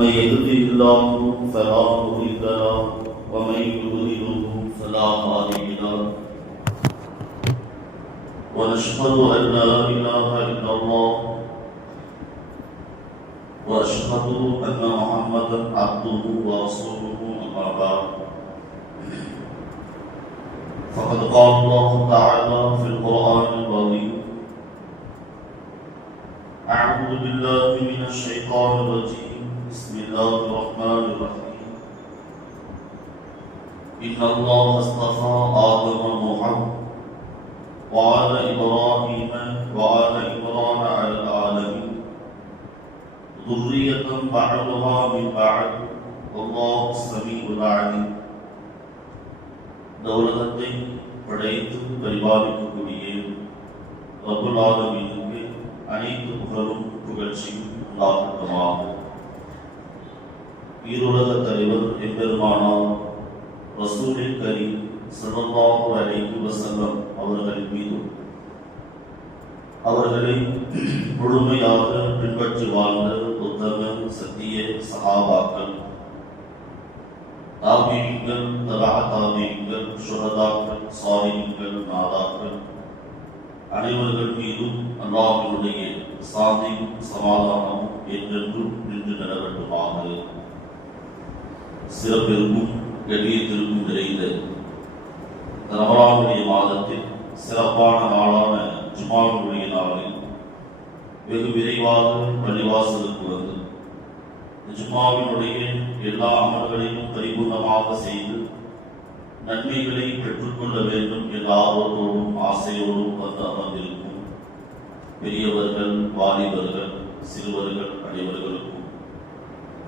من يهده الله فلا مضل له ومن يضلل فلا هادي له ونشهد أن لا إله إلا الله وأشهد أن محمدا عبده ورسوله أما بعد فقد قال الله تعالى في القرآن العظيم أعوذ بالله من الشيطان الرجيم بسم الله الرحمن الرحيم إن الله اصطفى آدم ونوحا وآل إبراهيم وآل عمران على العالمين ذرية بعضها من بعد والله السميع العليم. இந்த உலகத்தை படைத்து பரிபாலிக்கக்கூடிய ரப்புல் ஆலமீனுக்கு அனைத்து புகழும் புகழ்ச்சியும் உண்டாகட்டுமாக. ஈருலக தலைவர் எம்பெருமானார் ரசூலுல் கரீம் ஸல்லல்லாஹு அலைஹி வஸல்லம் அவர்களின் மீதும் அவர்களை முழுமையாக பின்பற்றி வாழ்ந்த உத்தம சத்திய சஹாபாக்கள், தாபீன்கள், தபா தாபீன்கள், ஷுஹதாக்கள், சாலிஹீன்கள், நாதாக்கள் அனைவர்கள் மீதும் அல்லாஹ்வுடைய சாந்தியும் சமாதானமும் என்றென்றும் நின்று நிலவட்டுமாக. சிறப்பிற்கும் கண்ணியத்திற்கும் நிறைந்த ரமலானுடைய மாதத்தில் சிறப்பான நாளான ஜுமாவுடைய நாளில் வெகு விரைவாக பள்ளிவாசலுக்கு வந்து ஜுமாவினுடைய எல்லா அமல்களையும் பரிபூர்ணமாக செய்து நன்மைகளை பெற்றுக்கொள்ள வேண்டும் என்ற ஆர்வத்தோடும் ஆசையோடும் வந்து அமர்ந்திருக்கும் பெரியவர்கள், வாலிபர்கள், சிறுவர்கள் அனைவர்களுக்கும்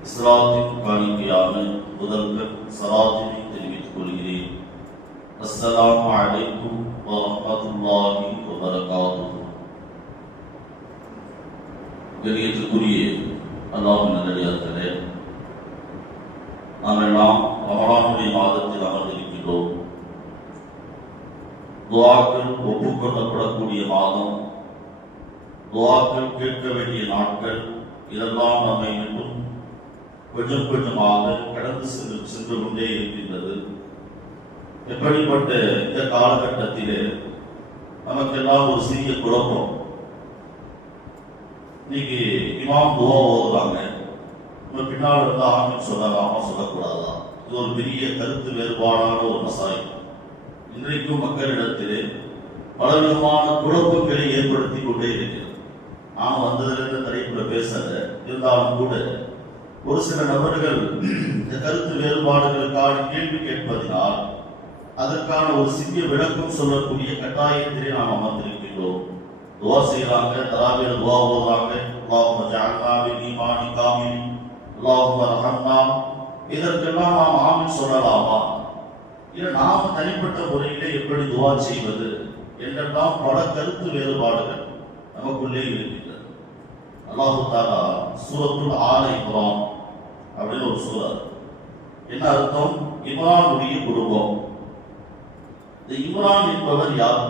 இஸ்லாத்தின் காணிக்கையான முதல்கள் சலாத்தினை தெரிவித்துக் கொள்கிறேன். அஸ்ஸலாமு அலைக்கும் வரஹ்மத்துல்லாஹி வபரகாத்துஹு. கண்ணியத்திற்குரிய அல்லாஹ்வின் நல்லடியார்களே, நாம் எல்லாம் ரமலானுடைய மாதத்தில் அமர்ந்திருக்கின்றோம். துஆக்கள் ஒப்புக்கொள்ளப்படக்கூடிய மாதம், துஆக்கள் கேட்க வேண்டிய நாட்கள், இதெல்லாம் நம்மை இன்னும் கொஞ்சம் கொஞ்சமாக கடந்து சென்று கொண்டே இருக்கின்றது. எப்படிப்பட்ட இந்த காலகட்டத்திலே நமக்கெல்லாம் ஒரு சிறிய குழப்பம். இன்னைக்கு இமாம் துஆ ஓதுறாங்க, நம்ம பின்னால் இருந்தா ஆமீன் சொல்லலாமா சொல்லக்கூடாதா? இது ஒரு பெரிய கருத்து வேறுபாடான ஒரு மசாயில் இன்றைக்கும் மக்களிடத்திலே பலவிதமான குழப்பங்களை ஏற்படுத்தி கொண்டே இருக்கிறது. நான் வந்ததிலிருந்து தலைப்புல பேசல, இருந்தாலும் கூட ஒரு சில நபர்கள் இந்த கருத்து வேறுபாடுகளுக்கான கேள்வி கேட்பதினால் அதற்கான ஒரு சிறிய விளக்கம் சொல்லக்கூடிய கட்டாயத்திலே நாம் அமர்ந்திருக்கின்றோம். துஆ செய்யறாங்க, தராவில துஆ ஓதுறாங்க, அல்லாஹும்ம ஜஅல்னா பில் ஈமானி காமிலின், அல்லாஹும்ம ரஹம்னா. இதற்கெல்லாம் நாம் ஆமீன் சொல்லலாமா? இல்லை நாம தனிப்பட்ட முறையிலே எப்படி துஆ செய்வது என்றெல்லாம் பல கருத்து வேறுபாடுகள் நமக்குள்ளே இருக்கின்றது. அல்லாஹ் தஆலா சூரத்துல் ஆல இம்ரான் அப்படின்னு ஒரு சூரா, என்ன அர்த்தம்? இம்ரானுடைய குடும்பம். இந்த இம்ரான் என்பவர் யார்?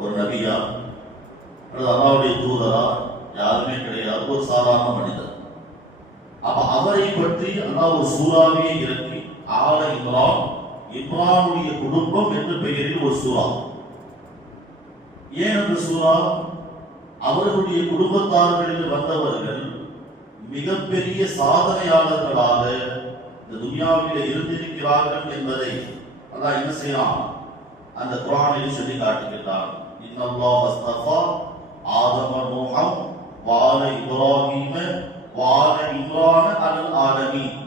ஒரு நபியா அல்லது அல்லாஹ்வுடைய தூதரா? யாருமே கிடையாது, ஒரு சாதாரண மனிதர். அப்ப அவரை பற்றி அல்லாஹ் ஒரு சூறாவே இறக்கி ஆல இம்ரான், இம்ரானுடைய குடும்பம் என்ற பெயரில் ஒரு சூறா. ஏன் அந்த சூறா? அவர்களுடைய குடும்பத்தார்களில் வந்தவர்கள் மிகப்பெரிய சாதனையாளர்களாக இந்த துன்யாவிலே இருந்திருக்கிறார்கள் என்பதை அல்லாஹ் என்ன செய்யலாம்? அந்த குர்ஆனில் சொல்லி காட்டுகிறார். இன்னல்லாஹ் அஸ்தஃபா ஆதம நூஹம் வஆல இப்ராஹீம வஆல இம்ரான அலல் ஆலமீன்.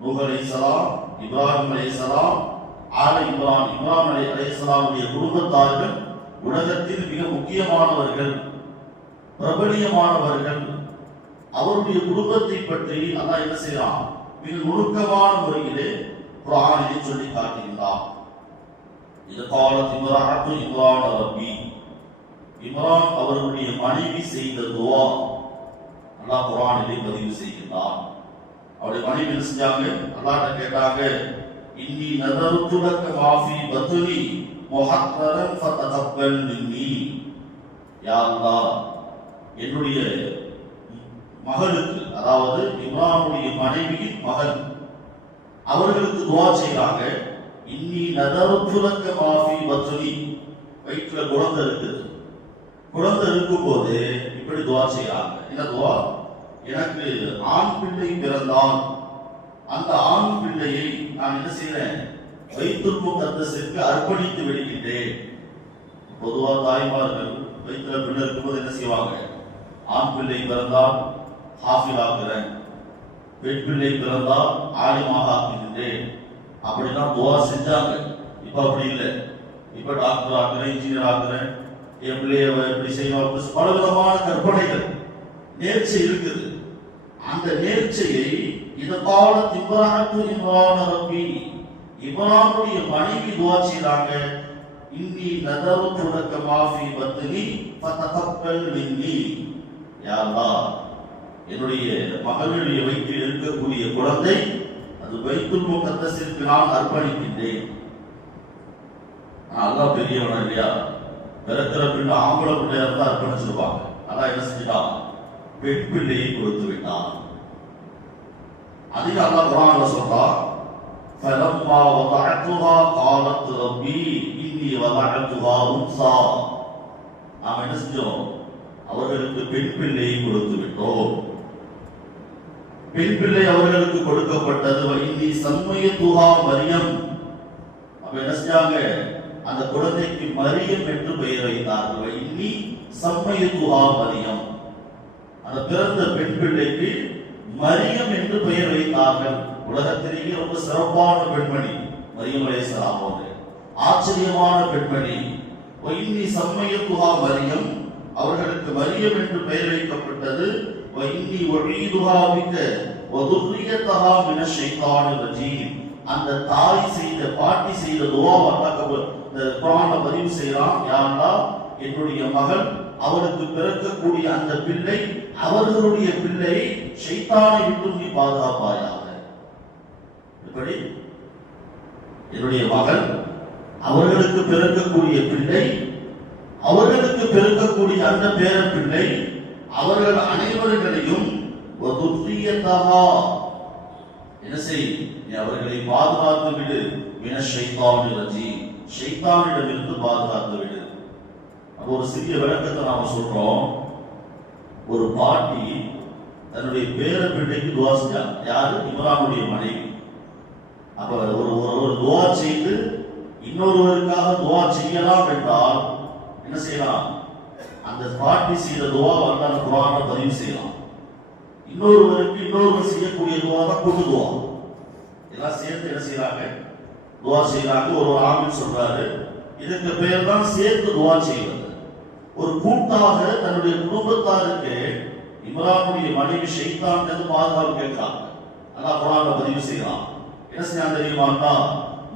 நூஹ் அலைஹிஸ்ஸலாம், இப்ராஹிம் அலைஹிஸ்ஸலாம், ஆல இம்ரான், இம்ரான் அலைஹிஸ்ஸலாமுடைய குடும்பத்தார்கள் உலகத்தில் மிக முக்கியமானவர்கள், பிரபலியமானவர்கள். அவருடைய குடும்பத்தை பற்றி அல்லாஹ் என்ன செய்யறான்? மிக நுணுக்கமான முறையிலே குர்ஆனிலே சொல்லி காட்டுகின்றான். இது காலத் இம்ராஅத்து இம்ரான் ரப்பி, இம்ரான் அவர்களுடைய மனைவி செய்த துஆ அல்லாஹ் குர்ஆனிலே பதிவு செய்கின்றான். அவருடைய மனைவி என்ன செஞ்சாங்க? அல்லாஹ்ட்ட கேட்டாங்க, இன்னி நதர்து லக மா ஃபீ பத்னி முஹத்தரன் ஃபதகப்பல் மின்னி. யா அல்லாஹ், என்னுடைய மகளுக்கு அதாவது இப்ராஹிமுடைய மனைவியின் மகன், அவர்களுக்கு துஆ செய்றாங்க. இன்னி நதருத்து லக்க மாஃபி பத்னி, வயிற்றுல குழந்தை இருக்குது. குழந்தை இருக்கும் போது இப்படி துஆ செய்றாங்க. என்ன துஆ? எனக்கு ஆண் பிள்ளை பிறந்தால் அந்த ஆண் பிள்ளையை நான் என்ன செய்றேன், பைத்துல் முகத்தஸிற்கு அர்ப்பணித்து விடுகின்றேன். பொதுவா தாய்மார்கள் வயிற்றுல பிள்ளை இருக்கும்போது என்ன செய்வாங்க, ஆண் பிள்ளை பிறந்தால் ஹாஃபில் ஆக்குறேன், பெண் பிள்ளை பிறந்தால் ஆலிமாக ஆக்குகின்றேன், அப்படிதான் துஆ செஞ்சாங்க. இப்ப அப்படி இல்லை. இப்ப டாக்டர் ஆக்குறேன், இன்ஜினியர் ஆக்குறேன், என் பிள்ளைய எப்படி செய்யணும், பல விதமான கற்பனைகள் நேர்ச்சை இருக்குது. அந்த நேர்ச்சையை இதற்கால திம்பராத்து இம்ரான் ரப்பி, இம்ரானுடைய மனைவி துஆ செய்றாங்க. இன்னி நதருத்து லக்க மாஃபி பத்னி ஃபதகப்பல் மின்னி, யா அல்லாஹ், என்னுடைய மகளுடைய வயிற்றில் இருக்கக்கூடிய குழந்தை அது பைத்துல் முகத்தஸிற்கு நான் அர்ப்பணிக்கின்றேன். அல்லாஹ் பெரியவனா இல்லையா? பிறக்கிற பிள்ளை ஆம்பளை பிள்ளையா இருந்தா அர்ப்பணிச்சிருப்பாங்க. அல்லாஹ் என்ன செஞ்சுட்டான், பெண் பிள்ளையை கொடுத்து விட்டான். அதுக்கு அல்லாஹ் குர்ஆன்ல சொல்றான், ஃபலம்மா வதஅத்துஹா காலத் ரப்பி இன்னி வதஅத்துஹா உன்ஸா. நாம் என்ன செஞ்சோம், அவர்களுக்கு பெண் பிள்ளையை கொடுத்து விட்டோம். பெண் பிள்ளை அவர்களுக்கு கொடுக்கப்பட்டது. இன்னி சம்மயத்துஹா மரியம். அப்ப என்ன செஞ்சாங்க, அந்த குழந்தைக்கு மரியம் என்று பெயர் வைத்தார்கள். இன்னி சம்மயத்துஹா மரியம், அந்த பிறந்த பெண் பிள்ளைக்கு மரியம் என்று பெயர் வைத்தார்கள். உலகத்திலேயே ரொம்ப சிறப்பான பெண்மணி மரியம் அலைஹிஸ்ஸலாம் அவர்கள், ஆச்சரியமான பெண்மணி. இன்னி சம்மயத்துஹா மரியம், அவர்களுக்கு மரியம் என்று பெயர் வைக்கப்பட்டது. இன்னி உஈதுஹா பிக வ துர்ரியதஹா மினஷ் ஷைத்தானிர் ரஜீம். அந்த தாய் செய்த, பாட்டி செய்த துஆ இந்த குர்ஆன்ல பதிவு செய்றான். யா அல்லாஹ், என்னுடைய மகள், அவருக்கு பிறக்கக்கூடிய அந்த பிள்ளை, அவர்களுடைய பிள்ளை ஷைத்தானை விட்டு நீ பாதுகாப்பாயாக. எப்படி? என்னுடைய மகள், அவர்களுக்கு பிறக்கக்கூடிய பிள்ளை, அவர்களுக்கு பிறக்கக்கூடிய அந்த பேர பிள்ளை, அவர்கள் அனைவர்களையும் என்ன செய், நீ அவர்களை பாதுகாத்து விடு. மினஷ் ஷைத்தானிர் ரஜீம், ஷைத்தானிடமிருந்து பாதுகாத்து விடு. அப்போ ஒரு சிறிய விளக்கத்தை நாம சொல்றோம். ஒரு பாட்டி தன்னுடைய பேர பிள்ளைக்கு துஆ செஞ்சாங்க. யாரு? இம்ரானுடைய மனைவி. அப்ப ஒரு துஆ செய்து இன்னொருவருக்காக துஆ செய்யலாம் என்றால் என்ன செய்யலாம், அந்த பாட்டி செய்த துஆ வந்து அந்த குர்ஆன்ல பதிவு செய்யலாம். இன்னொருவருக்கு இன்னொருவர் செய்யக்கூடிய துஆ தான் கூட்டு துஆ. எல்லாம் சேர்த்து என்ன செய்யறாங்க, துஆ செய்யறாங்க. ஒரு ஆமீன் சொல்றாரு. இதுக்கு பெயர் தான் சேர்த்து துஆ செய்வது. ஒரு கூட்டாக தன்னுடைய குடும்பத்தாருக்கு இம்ரானுடைய மனைவி ஷைத்தானிலிருந்து பாதுகாப்பு கேட்கிறாங்க. அல்லாஹ் குர்ஆன்ல பதிவு செய்யலாம். என்ன செய்யலாம் தெரியுமா?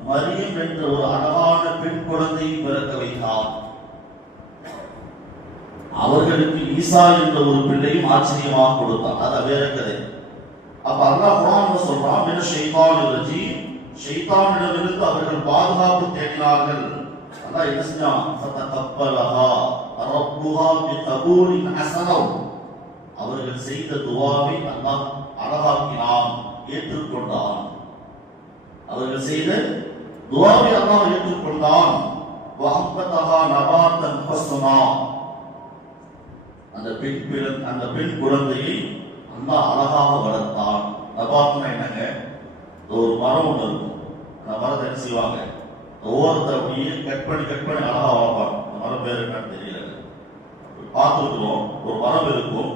மரியம் என்ற ஒரு அழகான பெண் குழந்தையை பிறக்க வைத்தார். அவர்களுக்கு ஈசா என்ற ஒரு பிள்ளையும் ஆச்சரியமாக கொடுத்தார். அது வேற கதை. அப்ப அல்லாஹ் குர்ஆன்ல சொல்றான், மினஷ் ஷைத்தானிர் ரஜீம், ஷைத்தானிடமிருந்து அவர்கள் பாதுகாப்பு தேடினார்கள். அல்லாஹ் என்ன செஞ்சான், ஃபதகப்பலஹா ரப்புஹா பிகபூலின் ஹஸனம். அவர்கள் செய்த துஆவை அல்லாஹ் அழகாக்கினான், ஏற்றுக்கொண்டான். அவர்கள் செய்த துஆவை அல்லாஹ் ஏற்றுக்கொண்டான். வஅம்பதஹா நபாத்தன் ஹஸ்னா. அந்த பெண் குழந்தையை அல்லாஹ் அழகாக வளர்த்தான். நபாத்னா என்னங்க, ஒரு மரம் ஒன்று இருக்கும். அந்த மரத்தை என்ன செய்வாங்க, ஒவ்வொருத்தர் அப்படியே கட் பண்ணி அழகா வளர்ப்பாங்க. அந்த மரம் பேர் என்னன்னு தெரியல, பார்த்துருக்கிறோம். ஒரு மரம் இருக்கும்,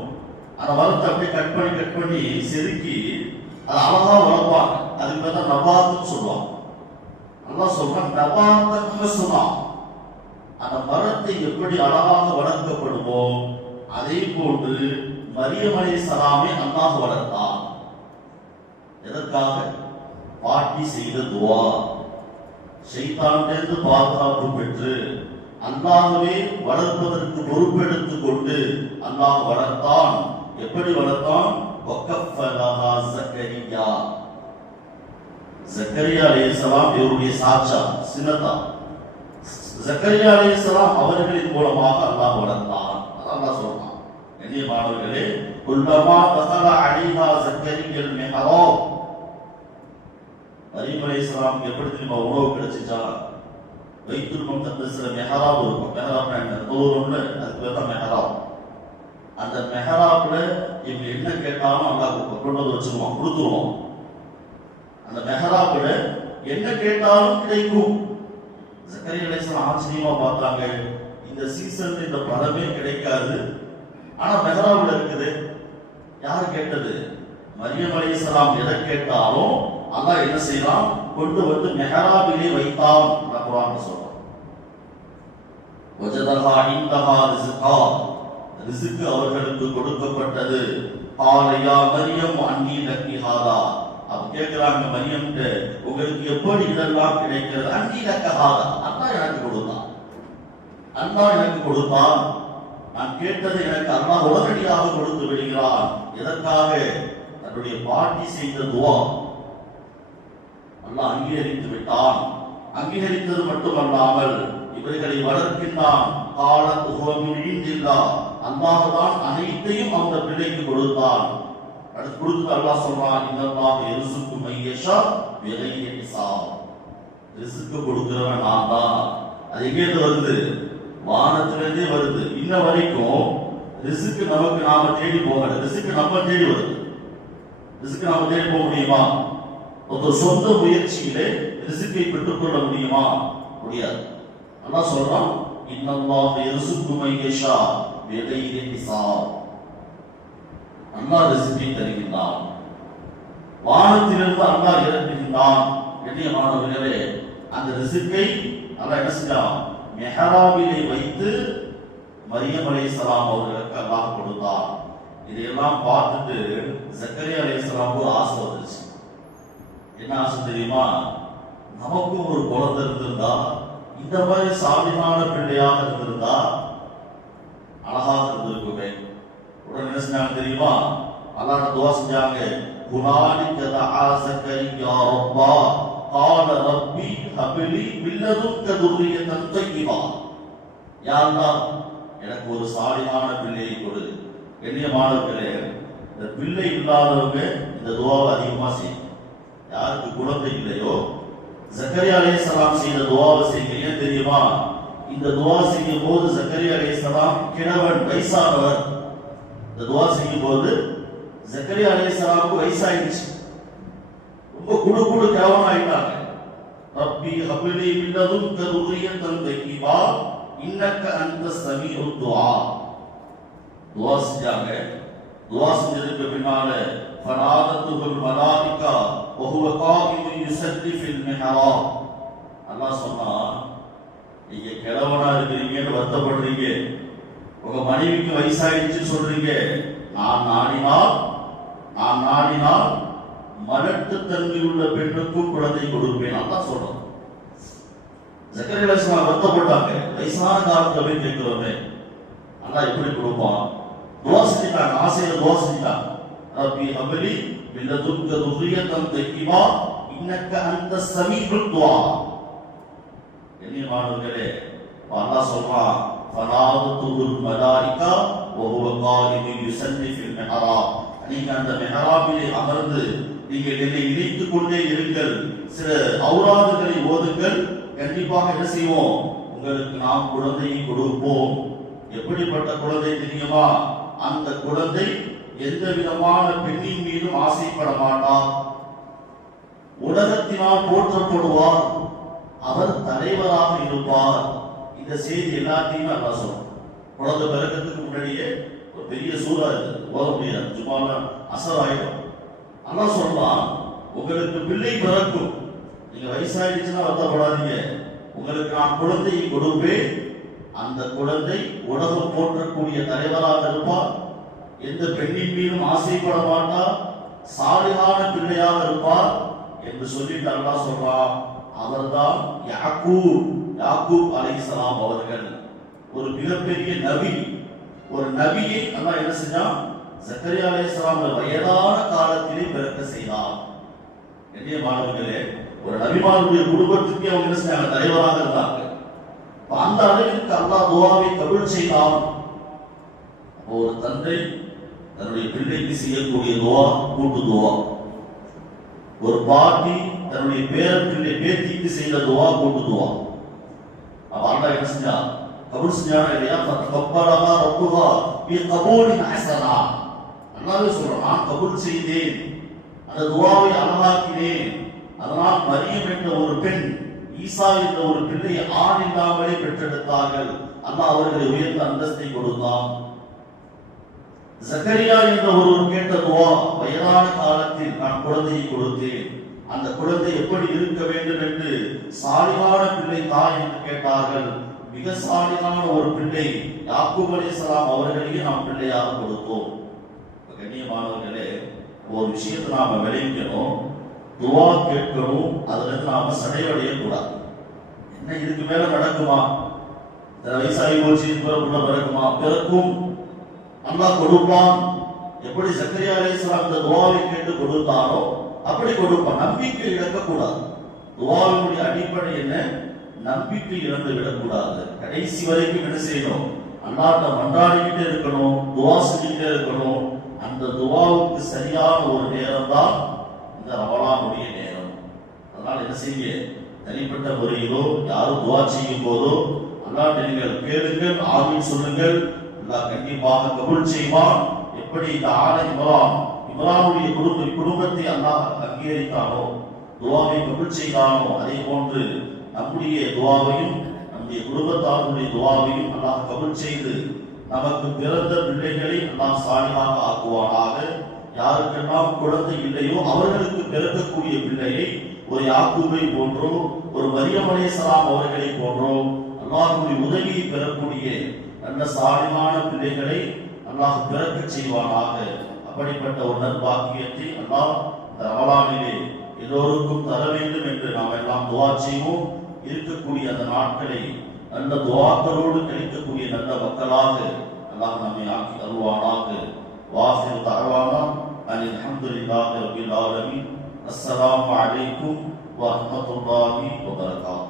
அந்த மரத்தை அப்படியே கட் பண்ணி செதுக்கி அதை அழகா வளர்ப்பாங்க. அதுக்கு பேர் தான் நபாத்துன்னு சொல்லுவாங்க. அல்லாஹ் சொல்றான், நபாத்தன் ஹஸ்னா. அந்த மரத்தை எப்படி அழகாக வளர்க்கப்படுமோ அதே போன்று மரியம் அலைஹிஸ்ஸலாமை அல்லாஹ் வளர்த்தான். எதற்காக? பாட்டி செய்த துஆ, ஷைத்தானிலிருந்து பாதுகாப்பு பெற்று அல்லாஹ்வே வளர்ப்பதற்கு பொறுப்பெடுத்துக் கொண்டு அல்லாஹ் வளர்த்தான். எப்படி வளர்த்தான்? வகஃபலஹா ஜக்கரியா. ஜக்கரியா அலைஹிஸ்ஸலாம் இவருடைய சாட்சா, சின்னதா. ஜக்கரியா அலைஹிஸ்ஸலாம் அவர்களின் மூலமாக அல்லாஹ் வளர்த்தான். அல்லாஹ் சொல்றான், மாணவர்களே, குல்லமா தஹல அலைஹா ஜக்கரியல் மிஹராப். மரியம் அலைஹிஸ்ஸலாம் எப்படி தெரியுமா உணவு கிடைச்சிச்சா? பைத்துல் முகத்தஸ்ல மெஹராப் இருக்கும். மெஹராப்னா என்ன? தொழுறோம்ல, அதுக்கு பேர் தான் மெஹராப். அந்த மெஹராப்ல இவங்க என்ன கேட்டாலும் அல்லாஹ் கொண்டு வந்து வச்சிருவான், கொடுத்துருவான். அந்த மெஹராப்ல என்ன கேட்டாலும் கிடைக்கும். ஜக்கரியா அலைஹிஸ்ஸலாம் ஆச்சரியமா பார்த்தாங்க, இந்த சீசன்ல இந்த பழமே கிடைக்காது, ஆனா மெஹராப்ல இருக்குது. யார் கேட்டது? மரியம் அலைஹிஸ்ஸலாம் எதை கேட்டாலும் அல்லாஹ் என்ன செய்யலாம், கொண்டு வந்து மெஹராபிலே வைத்தான். குர்ஆன்ல சொல்றான், வஜதஹா இன்தஹா ரிஸ்கா, ரிஸ்க் அவர்களுக்கு கொடுக்கப்பட்டது. கால யா மரியம் அன்னி லக்கி ஹாதா, அப்ப கேக்குறாங்க மரியம்கிட்ட, உங்களுக்கு எப்படி இதெல்லாம் கிடைக்கிறது? அன்னி லக்க ஹாதா, அல்லாஹ் எனக்கு கொடுத்தான், அல்லாஹ் எனக்கு கொடுத்தான். நான் கேட்டதை எனக்கு அல்லாஹ் உடனடியாக கொடுத்து விடுகிறான். எதற்காக? தன்னுடைய பாட்டி செய்த துவா அல்லாஹ் அங்கீகரித்து விட்டான். அங்கீகரித்தது மட்டுமல்லாமல் இவர்களை வளர்க்கின்றான். காலத் ஹுவ மின் இன்தில்லாஹ், அல்லாஹ் தான் அனைத்தையும் அந்த பிள்ளைக்கு கொடுத்தான். அடுத்து கொடுத்து அல்லாஹ் சொல்றான், இன்னல்லாஹ் யர்சுக்கு மையஷா பிகைரி ஹிசாப், ரிஸ்க் கொடுக்கிறவன் நான் தான். அது எங்கிருந்து வருது? வானத்திலிருந்தே வருது. இன்ன வரைக்கும் ரிஸ்க் நமக்கு நாம தேடி போகல, ரிஸ்க் நம்ம தேடி வருது. ரிஸ்க் நாம தேடி போக முடியுமா? ஒரு சொந்த முயற்சியிலே ரிஸ்கை பெற்றுக் கொள்ள முடியுமா? முடியாது. அல்லாஹ் சொல்றான், இன்னல்லாஹ் யர்சுக்கு மையஷா பிகைரி ஹிசாப், அல்லாஹ் ரிஸ்கை தருகின்றான். வானத்திலிருந்து அல்லாஹ் இறக்குகின்றான். கண்ணியமானவர்களே, அந்த ரிஸ்கை அல்லாஹ் என்ன செஞ்சான்? மெஹராபிலே வைத்து மரியம் அலைஹிஸ்ஸலாம் அவர்களுக்கு அல்லாஹ் கொடுத்தார். இதையெல்லாம் பார்த்துட்டு ஜக்கரியா அலைஹிஸ்ஸலாமுக்கு ஒரு ஆசை வந்துருச்சு. என்ன ஆசை தெரியுமா? நமக்கும் ஒரு குழந்தை இருந்திருந்தா, இந்த மாதிரி சாலிஹான பிள்ளையாக இருந்திருந்தா அழகாக இருந்திருக்குமே. உடனே என்ன செஞ்சாங்க தெரியுமா? அல்லாஹ் துஆ செஞ்சாங்க, குனாலிக தஆ ஜக்கரியா ரப்பா கால ரப்பி ஹப்லி மின் லதுன்க துர்ரியத்தன் தய்யிபா. யா அல்லாஹ், எனக்கு ஒரு சாலிஹான பிள்ளையை கொடு. கண்ணியமானவர்களே, இந்த பிள்ளை இல்லாதவங்க இந்த துஆவை அதிகமா செய்யும். யாருக்கு குழந்தை இல்லையோ ஜக்கரியா அலைஹிஸ்ஸலாம் செய்த துஆவை செய்யுங்க. ஏன் தெரியுமா? இந்த துஆ செய்யும் போது ஜக்கரியா அலைஹிஸ்ஸலாம் கிழவன், வயசானவர். இந்த துஆ செய்யும் போது ஜக்கரியா அலைஹிஸ்ஸலாமுக்கு வயசாயிடுச்சு, ரொம்ப குடு குடு கேவலம் ஆயிட்டாங்க. ரப்பி ஹப்லி மின் லதுன்க துர்ரியத்தன் தய்யிபா இன்னக அன்த ஸமீஉத் துஆ. துஆ செஞ்சாங்க. துஆ செஞ்சதுக்கு பின்னால ஃபனாதத்துல் மலாயிகா வஹுவ காயிமுன் யுஸல்லி ஃபில் மிஹராப். அல்லாஹ் சொன்னா, நீங்க கிழவனா இருக்கிறீங்கன்னு வருத்தப்படுறீங்க, உங்க மனைவிக்கு வயசாயிடுச்சு சொல்றீங்க, நான் நாடினால் மலட்டு தன்மை உள்ள பெண்ணுக்கும் குழந்தை கொடுப்பேன். அல்லாஹ் சொல்றான். ஜக்கரியா அலைஹிஸ்ஸலாம் வருத்தப்பட்டாங்க, வயசான காலத்துல போய் கேட்கிறோமே, அல்லாஹ் எப்படி கொடுப்பான்? துஆ செஞ்சாங்க, ஆசையில துஆ செஞ்சாங்க. ரப்பி ஹப்லி மின் லதுன்க துர்ரியத்தன் தய்யிபா இன்னக அன்த ஸமீஉத் துஆ. கண்ணியமானவர்களே, அல்லாஹ் சொல்றான், ஃபனாதத்துல் மலாயிகா வஹுவ காயிமுன் யுஸல்லி ஃபில் மிஹராப். நீங்க அந்த மிஹராபிலே அமர்ந்து நீங்கள் என்னை இணைத்துக் கொண்டே இருங்கள், சில ஔராதுகளை ஓதுங்கள், கண்டிப்பாக என்ன செய்வோம்? உங்களுக்கு நாம் குழந்தையை கொடுப்போம். எப்படிப்பட்ட குழந்தை தெரியுமா? அந்த குழந்தை எந்த விதமான பெண்ணின் மீதும் ஆசைப்பட மாட்டார், உலகத்தினால் போற்றப்படுவார், அவர் தலைவராக இருப்பார். இந்த செய்தி எல்லாத்தையுமே அல்லாஹ் சொல்றான். குழந்தை பிறக்கிறதுக்கு முன்னாடியே ஒரு பெரிய சூறா இருக்கு, ஓத முடியாது, சும்மா அசர் ஆயிடும். அல்லாஹ் சொல்றான், உங்களுக்கு பிள்ளை பிறக்கும், நீங்க வயசாயிடுச்சுன்னா வருத்தப்படாதீங்க, உங்களுக்கு நான் குழந்தையை கொடுப்பேன். அந்த குழந்தை உலகம் போற்றக்கூடிய தலைவராக இருப்பார், எந்த பெண்ணின் மீதும் ஆசைப்பட மாட்டார், சாலிஹான பிள்ளையாக இருப்பார் என்று சொல்லிட்டு அல்லாஹ் சொல்றான். அவர்தான் யாக்கூப் அலைஹிஸ்ஸலாம் அவர்கள். ஒரு மிகப்பெரிய நபி. ஒரு நபியை அல்லாஹ் என்ன செஞ்சான்? ஜக்கரியா அலைஹிஸ்ஸலாம் வயதான காலத்திலே பிறக்க செய்தார். கண்ணியமானவர்களே, ஒரு நபிமாருடைய குடும்பத்துக்கு அவங்க என்ன செஞ்சாங்க? தலைவராக இருந்தாங்க. அந்த அளவிற்கு அல்லாஹ் துஆவை கபூல் செய்தான். ஒரு தந்தை தன்னுடைய பிள்ளைக்கு செய்யக்கூடிய துவா கூட்டு துவா. ஒரு பாட்டி தன்னுடைய பேத்திக்கு செய்த துவா கூட்டு துவா. அப்ப அல்லாஹ் என்ன செஞ்சா? கபூல் செஞ்சானா இல்லையா? ஃபதகப்பலஹா ரப்புஹா பிகபூலின் ஹஸனா. அல்லாஹ்வே சொல்றான், நான் கபூல் செய்தேன், அந்த துவாவை அழகாக்கினேன். அதனால் மரியம் என்ற ஒரு பெண், ஈசா என்ற ஒரு பிள்ளை ஆண் இல்லாமலே பெற்றெடுத்தார்கள். அல்லாஹ் அவர்களை உயர்ந்த அந்தஸ்தை கொடுத்தான். ஜக்கரியா என்ற ஒருவர் கேட்ட துவா, வயதான காலத்தில் நான் குழந்தையை கொடுத்தேன், அந்த குழந்தை எப்படி இருக்க வேண்டும் என்று சாலிகான பிள்ளை தாய் என்று கேட்டார்கள். மிக சாலிகான ஒரு பிள்ளை யாக்கூப் அலைஹிஸ்ஸலாம் அவர்களையே நாம் பிள்ளையாக கொடுத்தோம். கண்ணியமானவர்களே, ஒரு விஷயத்தை நாம விளைவிக்கணும், துவா கேட்கணும், அதுல இருந்து நாம சடையடைய கூடாது. என்ன இதுக்கு மேல நடக்குமா? வயசாகி போச்சு, உள்ள பிறக்குமா? பிறக்கும், அல்லாஹ் கொடுப்பான். எப்படி ஜக்கரியா அலைஹிஸ்ஸலாம் இந்த துவாவை கேட்டு கொடுத்தாரோ அப்படி கொடுப்பான். நம்பிக்கை இழக்கக்கூடாது. துவாவினுடைய அடிப்படை என்ன? நம்பிக்கை இழந்து விடக்கூடாது. கடைசி வரைக்கும் என்ன செய்யணும்? அல்லாஹ்ட்ட மன்றாடிக்கிட்டே இருக்கணும், துவா செஞ்சுக்கிட்டே இருக்கணும். அந்த துவாவுக்கு சரியான ஒரு நேரம் தான் இந்த ரமலானுடைய நேரம். அதனால என்ன செய்ய, தனிப்பட்ட முறையிலோ யாரும் துவா செய்யும் போதோ அல்லாஹ்ட்ட நீங்கள் கேளுங்கள், ஆமீன் சொல்லுங்கள். அல்லாஹ் கண்டிப்பாக கபூல் செய்வான். எப்படி இந்த ஆல இம்ரானுடைய குடும்பத்தை அல்லாஹ் அங்கீகரித்தானோ, துவாவை கபூல் செய்தானோ, அதே போன்று நம்முடைய துவாவையும் நம்முடைய குடும்பத்தாருடைய துவாவையும் அல்லாஹ் கபூல் செய்து நமக்கு பிறந்த பிள்ளைகளை அல்லாஹ் சாலிஹாக ஆக்குவானாக. யாருக்கெல்லாம் குழந்தை இல்லையோ அவர்களுக்கு பிறக்கக்கூடிய பிள்ளையை ஒரு யாக்கூபை போன்றோ ஒரு மரியம் அலைஹிஸ்ஸலாம் அவர்களை போன்றோ அல்லாஹ்வுடைய உதவியை பெறக்கூடிய நல்ல சாலிஹான பிள்ளைகளை அல்லாஹ் பிறக்க செய்வானாக. அப்படிப்பட்ட ஒரு நற்பாக்கியத்தை அல்லாஹ் இந்த ரமலானிலே எல்லோருக்கும் தர வேண்டும் என்று நாம் எல்லாம் துவா செய்வோம். இருக்கக்கூடிய அந்த நாட்களை நல்ல துவாக்களோடு கழிக்கக்கூடிய நல்ல மக்களாக அல்லாஹ் நம்மை ஆக்கி அருள்வானாக. வாஹிரு தஅவானா அனில் ஹம்துலில்லாஹி ரப்பில் ஆலமீன். அஸ்ஸலாமு அலைக்கும் வ ரஹ்மத்துல்லாஹி வ பரகாத்துஹு.